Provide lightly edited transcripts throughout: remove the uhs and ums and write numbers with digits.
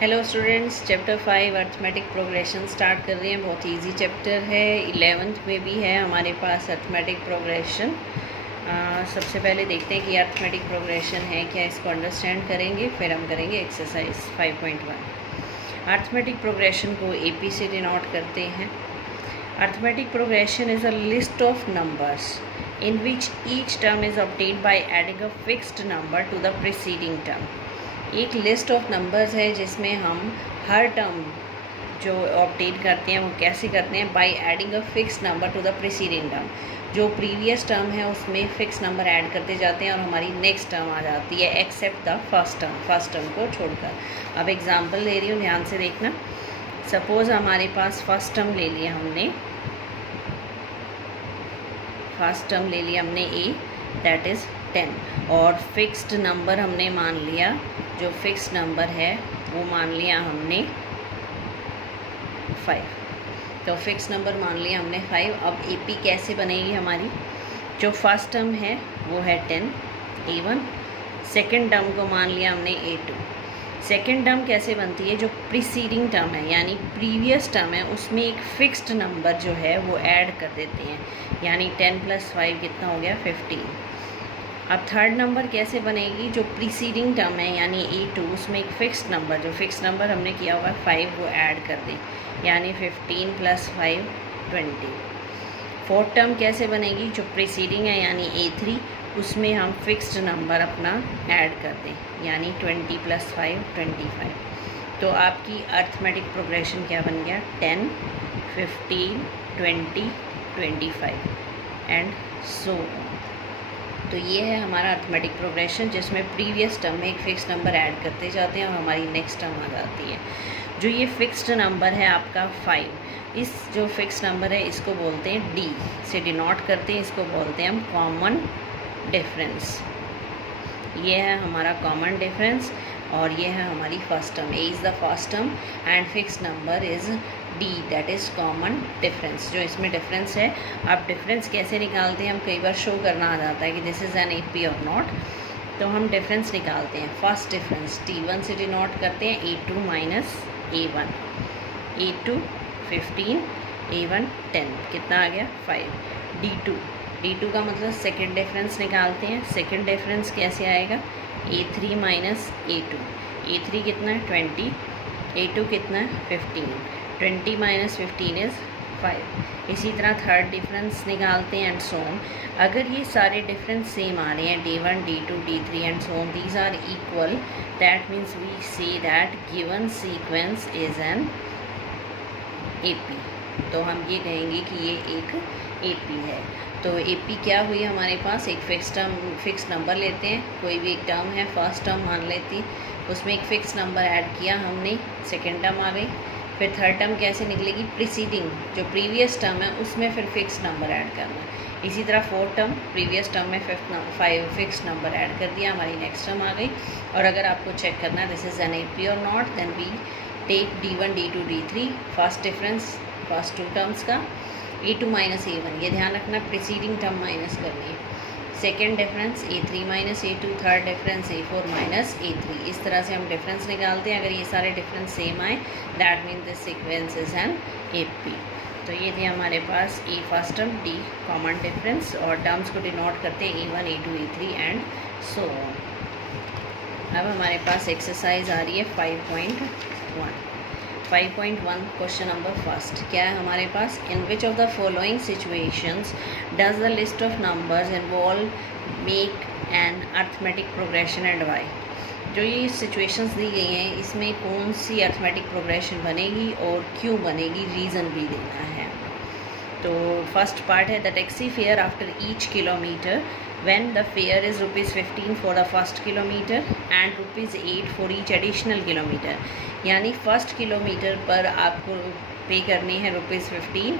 Hello students, chapter 5 arithmetic progression start कर रहे हैं। बहुत इजी चैप्टर है, 11th में भी है हमारे पास अर्थमेटिक प्रोग्रेशन। सबसे पहले देखते हैं कि अर्थमेटिक प्रोग्रेशन है क्या, इसको अंडरस्टैंड करेंगे, फिर हम करेंगे एक्सरसाइज 5.1। अर्थमेटिक प्रोग्रेशन को AP से डिनोट करते हैं। Arithmetic progression is a list of numbers in which each term is obtained by adding a fixed number to the preceding term। एक लिस्ट ऑफ नंबर्स है जिसमें हम हर टर्म जो obtain करते हैं वो कैसे करते हैं, by adding a fix number two the preceding term. जो प्रीवियस टर्म है उसमें फिक्स नंबर ऐड करते जाते हैं और हमारी नेक्स्ट टर्म आ जाती है एक्सेप्ट द फर्स्ट टर्म को छोड़कर। अब एग्जांपल ले रही हूँ, ध्यान से देखना। सपोज़ हमारे पास फर्स्ट टर्म ले लिया हमने A, दैट इज़ 10, और फिक्स्ड नंबर हमने मान लिया, जो फिक्स्ड नंबर है वो मान लिया हमने 5। तो फिक्स नंबर मान लिया हमने 5। अब AP कैसे बनेगी हमारी? जो फर्स्ट टर्म है वो है 10 A1, सेकेंड टर्म को मान लिया हमने A2। सेकेंड टर्म कैसे बनती है? जो प्रीसीडिंग टर्म है यानी प्रीवियस टर्म है उसमें एक फिक्स्ड नंबर जो है वो ऐड कर देते हैं, यानी 10 + 5 कितना हो गया? 15। अब थर्ड नंबर कैसे बनेगी? जो प्रीसीडिंग टर्म है यानी A2 उसमें एक फिक्स्ड नंबर, जो फिक्स्ड नंबर हमने किया होगा 5 वो ऐड कर दें, यानी 15 + 5 20। फोर्थ टर्म कैसे बनेगी? जो प्रीसीडिंग है यानी A3 उसमें हम फिक्स्ड नंबर अपना ऐड कर दें, यानी 20 + 5 25। तो आपकी अर्थमेटिक प्रोग्रेशन क्या बन गया? 10 15 20 25 एंड सो। तो ये है हमारा अर्थमेटिक प्रोग्रेशन जिसमें प्रीवियस टर्म में एक फिक्स नंबर ऐड करते जाते हैं और हमारी नेक्स्ट टर्म आ जाती है। जो ये फिक्स्ड नंबर है आपका 5, इस जो फिक्स नंबर है इसको बोलते हैं D से डिनोट करते हैं, इसको बोलते हैं हम कॉमन डिफरेंस। ये है हमारा कॉमन डिफरेंस और ये है हमारी first term. A is the first term and fix number is D, that is common difference. जो इसमें डिफरेंस है, अब डिफरेंस कैसे निकालते हैं? हम कई बार शो करना आ जाता है कि दिस इज़ एन AP और नॉट, तो हम डिफरेंस निकालते हैं। फर्स्ट डिफरेंस T1 से डिनोट करते हैं, A2 - A1। A2 15 A1 10, कितना आ गया? 5। D2 का मतलब सेकेंड डिफरेंस निकालते हैं। सेकेंड डिफरेंस कैसे आएगा? A3 - A2। A3 कितना है? 20, A2 कितना है? 15। 20 - 15 इज़ 5। इसी तरह थर्ड डिफरेंस निकालते हैं एंड सो ऑन। अगर ये सारे डिफरेंस सेम आ रहे हैं, D1 D2 D3 and so on, these are equal, that means we say that given sequence is an AP। तो हम ये कहेंगे कि ये एक AP है। तो AP क्या हुई हमारे पास? एक फिक्स नंबर लेते हैं, कोई भी एक टर्म है, फर्स्ट टर्म मान लेती, उसमें एक फिक्स नंबर ऐड किया हमने, सेकेंड टर्म आ गई। फिर थर्ड टर्म कैसे निकलेगी? प्रीसीडिंग जो प्रीवियस टर्म है उसमें फिर फिक्स नंबर ऐड करना। इसी तरह फोर्थ टर्म प्रीवियस टर्म में 5 फिक्स नंबर ऐड कर दिया, हमारी नेक्स्ट टर्म आ गई। और अगर आपको चेक करना है दिस इज़ एन AP और not, then we take D1 D2 D3, first difference first 2 terms का, A2 - A1, ये ध्यान रखना प्रीसीडिंग टर्म माइनस करनी है। Second difference A3 - A2, third difference A4 - A3। इस तरह से हम डिफरेंस निकालते हैं। अगर ये सारे डिफरेंस सेम आए that mean this sequence is an AP। तो ये थे हमारे पास A first term, D common difference, और टर्म्स को डिनोट करते हैं A1 A2 A3 and so on. अब हमारे पास एक्सरसाइज आ रही है 5.1। 5.1 क्वेश्चन नंबर फर्स्ट क्या है हमारे पास? In which of the following situations does the list of numbers involve make an arithmetic progression and why. जो ये सिचुएशंस दी गई हैं इसमें कौन सी अर्थमेटिक प्रोग्रेशन बनेगी और क्यों बनेगी, रीज़न भी देना है। तो फर्स्ट पार्ट है the taxi fare after each kilometre when the fare is ₹15 for the first kilometer and ₹8 for each additional kilometer। यानी फर्स्ट किलोमीटर पर आपको पे करनी है ₹15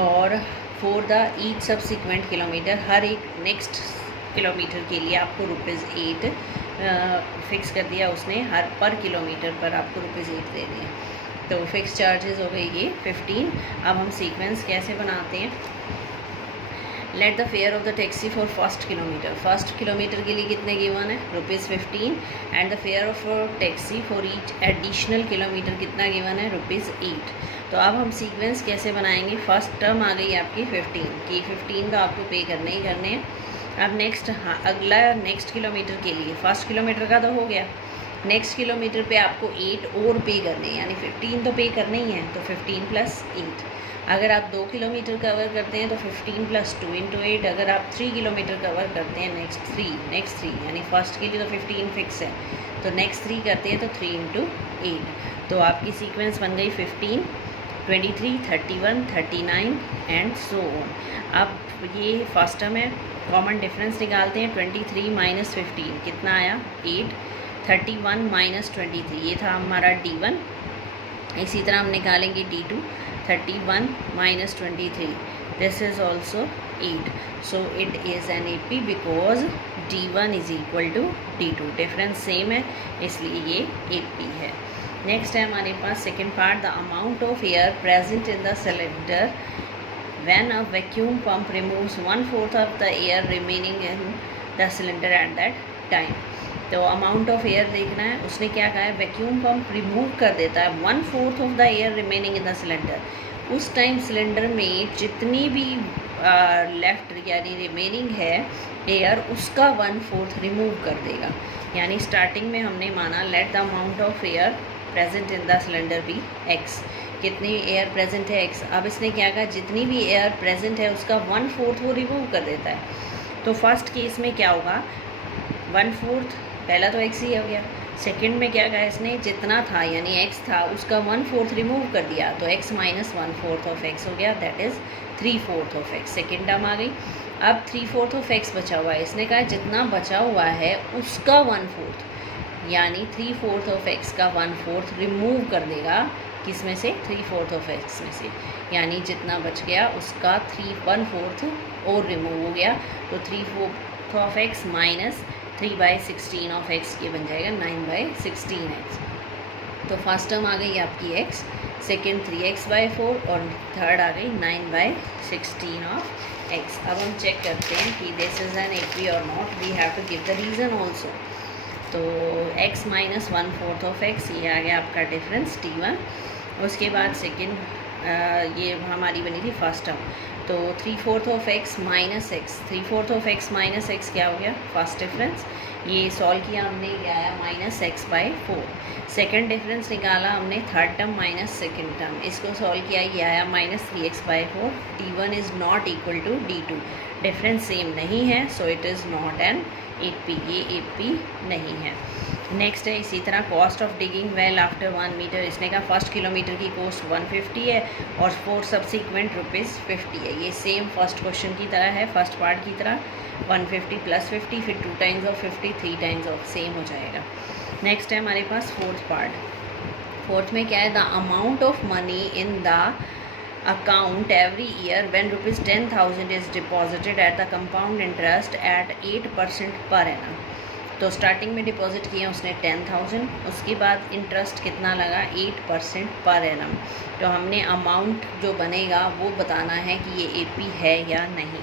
और for the each subsequent kilometre, हर एक नेक्स्ट किलोमीटर के लिए आपको ₹8 फिक्स कर दिया उसने, हर पर किलोमीटर पर आपको ₹8 दे दिए। तो फिक्स चार्जेस हो गई ये 15। अब हम सीक्वेंस कैसे बनाते हैं? Let the fair of the taxi for first kilometre, first kilometre के लिए कितने गिवन है, ₹15 and the fair of taxi for each additional kilometre कितना गिवन है, ₹8। तो अब हम सीक्वेंस कैसे बनाएंगे, फर्स्ट टर्म आ गई आपकी 15 की, 15 का आपको पे करने ही करने हैं। अब नेक्स्ट, हाँ अगला नेक्स्ट किलोमीटर के लिए, फर्स्ट किलोमीटर का तो हो गया, नेक्स्ट किलोमीटर पे आपको 8 और पे करने हैं, यानी 15 तो पे करने ही है, तो 15 + 8। अगर आप 2 किलोमीटर कवर करते हैं तो 15 + 2 × 8। अगर आप 3 किलोमीटर कवर करते हैं, नेक्स्ट थ्री यानी फर्स्ट के लिए तो 15 फिक्स है, तो नेक्स्ट 3 करते हैं तो 3 × 8। तो आपकी सीक्वेंस बन गई 15, 23, 31, 39 एंड सो ऑन। अब ये फर्स्ट टर्म है, कॉमन डिफरेंस निकालते हैं, 23 - 15 कितना आया, 8, 31 - 23 ये था हमारा D1। इसी तरह हम निकालेंगे D2, 31 - 23 this is also 8। So it is an AP because D1 = D2, difference same है इसलिए ये AP है। नेक्स्ट है हमारे पास second part, the amount of air present in the cylinder when a vacuum pump removes 1/4 of the air remaining in the cylinder at that time। तो amount of air देखना है, उसने क्या कहा है, वैक्यूम पंप रिमूव कर देता है 1/4 of the air remaining in the cylinder. उस टाइम सिलेंडर में जितनी भी लेफ्ट यानी रिमेनिंग है एयर, उसका 1/4 रिमूव कर देगा। यानी स्टार्टिंग में हमने माना let the amount of air present in the cylinder be x, कितनी एयर प्रेजेंट है x। अब इसने क्या कहा, जितनी भी एयर प्रेजेंट है उसका 1/4 वो रिमूव कर देता है। तो फर्स्ट केस में क्या होगा, 1/4 पहला तो x ही हो गया, सेकंड में क्या कहा इसने, जितना था यानी x था उसका 1/4 रिमूव कर दिया, तो x - 1/4 ऑफ x हो गया, that is 3/4 of x। Second term आ गई। अब 3/4 ऑफ x बचा हुआ है, इसने कहा जितना बचा हुआ है उसका 1/4 यानी 3/4 ऑफ x का 1/4 रिमूव कर देगा, किस में से, 3/4 ऑफ x में से, यानी जितना बच गया उसका 1/4 और रिमूव हो गया, तो 3/4 of x minus 3/16 of x ये बन जाएगा 9/16x। तो फर्स्ट टर्म आ गई आपकी x, सेकेंड 3x/4 और थर्ड आ गई 9/16 ऑफ x। अब हम चेक करते हैं कि दिस इज़ एन AP और not, we have to give the reason also. तो x - 1/4 ऑफ x ये आ गया आपका डिफरेंस D1। उसके बाद सेकंड ये हमारी बनी थी फर्स्ट टर्म, तो 3/4 of x minus x, 3/4 of x minus x क्या हो गया, फर्स्ट डिफरेंस। ये सॉल्व किया हमने, ये आया -x/4। सेकंड डिफरेंस निकाला हमने, third term minus second term, इसको सॉल्व किया, ये आया -3x/4। D1 is not equal to D2, difference same नहीं है, so it is not an AP, ये AP नहीं है। नेक्स्ट है इसी तरह cost of digging well after 1 metre, इसने कहा फर्स्ट किलोमीटर की कॉस्ट 150 है और 4 सब्सिक्वेंट ₹50 है। ये सेम फर्स्ट क्वेश्चन की तरह है, फर्स्ट पार्ट की तरह 150 + 50 फिर 2 times of 50 3 times of, same हो जाएगा। नेक्स्ट है हमारे पास फोर्थ पार्ट। फोर्थ में क्या है, the amount of money in the account every year when ₹10,000 is deposited at the compound interest at 8% per annum। तो स्टार्टिंग में डिपॉजिट किया उसने 10,000, उसके बाद इंटरेस्ट कितना लगा 8% पर एनम। तो हमने अमाउंट जो बनेगा वो बताना है कि ये AP है या नहीं।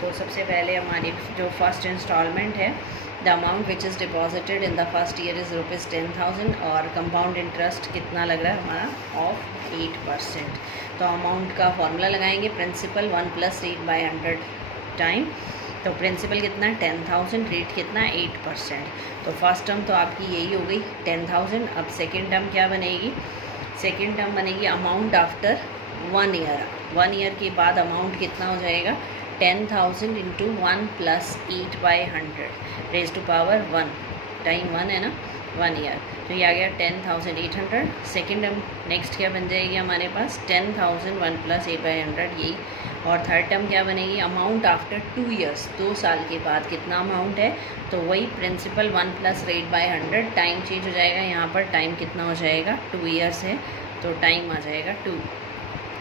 तो सबसे पहले हमारी जो फर्स्ट इंस्टॉलमेंट है, the amount which is deposited in the first year is ₹10,000 और कंपाउंड इंटरेस्ट कितना लग रहा है हमारा ऑफ 8%। तो अमाउंट का फॉर्मूला लगाएंगे, प्रिंसिपल 1 + 8/100 टाइम। तो प्रिंसिपल कितना है 10,000, रेट कितना 8%। तो फर्स्ट टर्म तो आपकी यही हो गई 10,000। अब सेकेंड टर्म क्या बनेगी, सेकेंड टर्म बनेगी अमाउंट आफ्टर 1 ईयर। 1 ईयर के बाद अमाउंट कितना हो जाएगा 10,000 × 1 + 8/100 रेज़ टू पावर 1, टाइम 1 है ना, 1 ईयर। तो ये आ गया 10,800। सेकेंड टर्म नेक्स्ट क्या बन जाएगी हमारे पास 10,000 1 + 8/100 यही। और थर्ड टर्म क्या बनेगी अमाउंट आफ्टर 2 ईयर्स, 2 साल के बाद कितना अमाउंट है, तो वही प्रिंसिपल 1 + 8/100। टाइम चेंज हो जाएगा, यहाँ पर टाइम कितना हो जाएगा 2 ईयर्स है तो टाइम आ जाएगा 2।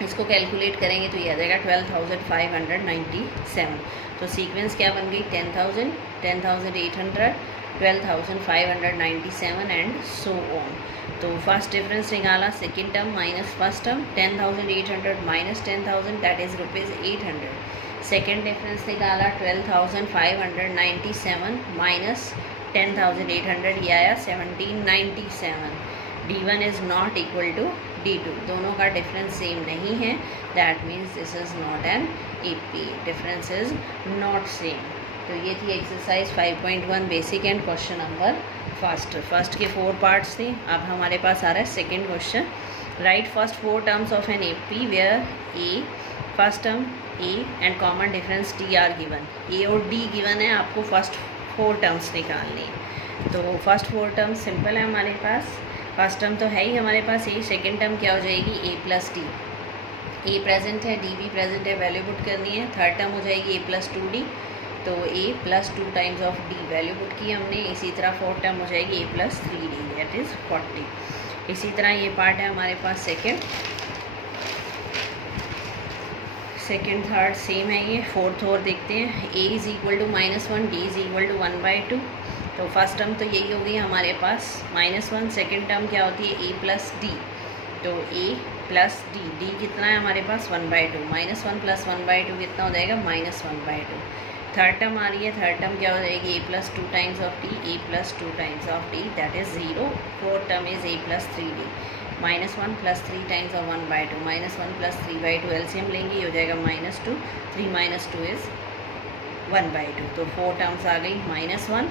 इसको कैलकुलेट करेंगे तो ये आ जाएगा 12,597। तो सीक्वेंस क्या बन गई 10,000, 10,800, 12,597 एंड सो ऑन। तो फर्स्ट डिफरेंस निकाला, second term minus first term, 10,800 - 10,000 that is ₹800। Second difference निकाला 12,597 माइनस 10,800, ये आया 1797। D1 is not equal to D2, दोनों का डिफरेंस सेम नहीं है, that means this is not an AP, difference is not same. तो ये थी exercise 5.1 basic and question number first के 4 पार्ट्स थे। अब हमारे पास आ रहा है second question. Right first 4 terms of an AP where A first term A and common difference D are given. A और D गिवन है, आपको फर्स्ट 4 टर्म्स निकालनी है। तो फर्स्ट 4 टर्म्स सिंपल है हमारे पास। फर्स्ट टर्म तो है ही हमारे पास A, सेकेंड टर्म क्या हो जाएगी A plus D, A present है D भी प्रेजेंट है, वैल्यू पुट करनी है। थर्ड टर्म हो जाएगी A प्लस 2D, तो A plus 2 times of D value put की हमने। इसी तरह फोर्थ टर्म हो जाएगी A plus 3D, that is 40। इसी तरह ये पार्ट है हमारे पास सेकेंड थर्ड सेम है ये। फोर्थ और देखते हैं। A is equal to -1, D is equal to 1/2। तो फर्स्ट टर्म तो यही हो गई हमारे पास -1। सेकेंड टर्म क्या होती है A प्लस D, तो A प्लस D कितना है हमारे पास 1/2, -1 प्लस 1/2 कितना हो जाएगा -1/2। थर्ड टर्म आ रही है, थर्ड टर्म क्या हो जाएगी A plus 2 times of D, A plus 2 times of D, that is 0। Fourth term is A plus 3D, -1 plus 3 times of 1/2, -1 plus 3/2 LCM लेंगे, ये हो जाएगा -2, 3 - 2 इज़ 1/2। तो 4 टर्म्स आ गई -1,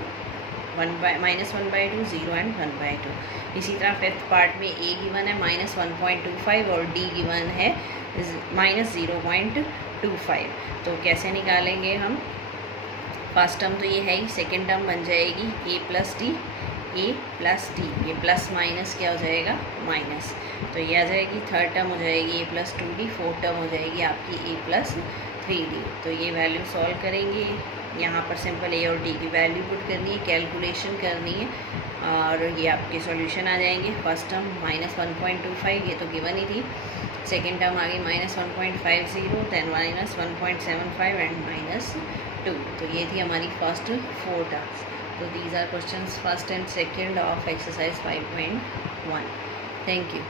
-1/2, 0 एंड 1/2। इसी तरह फिफ्थ पार्ट में A गिवन है -1.25 और D गिवन है -0.25। तो कैसे निकालेंगे हम? फर्स्ट टर्म तो ये है ही, सेकेंड टर्म बन जाएगी A प्लस D, ये प्लस माइनस क्या हो जाएगा माइनस, तो ये आ जाएगी। थर्ड टर्म हो जाएगी A plus 2D, fourth term हो जाएगी आपकी A प्लस 3D। तो ये वैल्यू सॉल्व करेंगे, यहाँ पर सिंपल A और D की वैल्यू पुट करनी है, कैलकुलेशन करनी है और ये आपके सॉल्यूशन आ जाएंगे। फर्स्ट टर्म -1.25, ये तो गिवन ही थी। सेकेंड टर्म आ गई -1.50, देन -1.75 एंड -2। तो ये थी हमारी फर्स्ट 4 टर्म्स। तो these are questions first and second of exercise 5.1। Thank you.